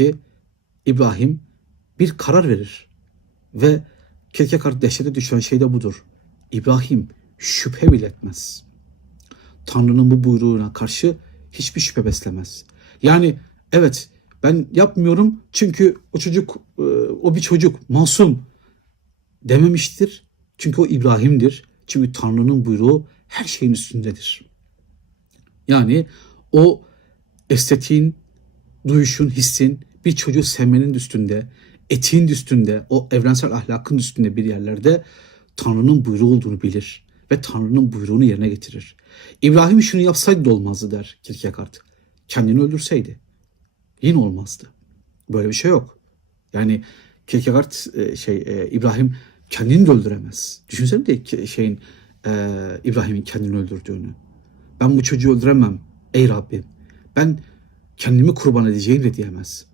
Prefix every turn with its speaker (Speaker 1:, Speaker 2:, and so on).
Speaker 1: ki İbrahim bir karar verir. Ve Kierkegaard dehşete düşen şey de budur. İbrahim şüphe bile etmez. Tanrı'nın bu buyruğuna karşı hiçbir şüphe beslemez. Yani evet ben yapmıyorum çünkü o çocuk e, o bir çocuk masum dememiştir. Çünkü o İbrahim'dir. Çünkü Tanrı'nın buyruğu her şeyin üstündedir. Yani o estetiğin, duyuşun, hissin bir çocuğu sevmenin de üstünde, etiğin de üstünde, o evrensel ahlakın üstünde bir yerlerde Tanrı'nın buyruğu olduğunu bilir ve Tanrı'nın buyruğunu yerine getirir. İbrahim şunu yapsaydı da olmazdı der Kierkegaard. Kendini öldürseydi yine olmazdı. Böyle bir şey yok. Yani Kierkegaard e, şey e, İbrahim kendini de öldüremez. Düşünsene de şeyin e, İbrahim'in kendini öldürdüğünü. Ben bu çocuğu öldüremem ey Rabbim. Ben kendimi kurban edeceğim de diyemez.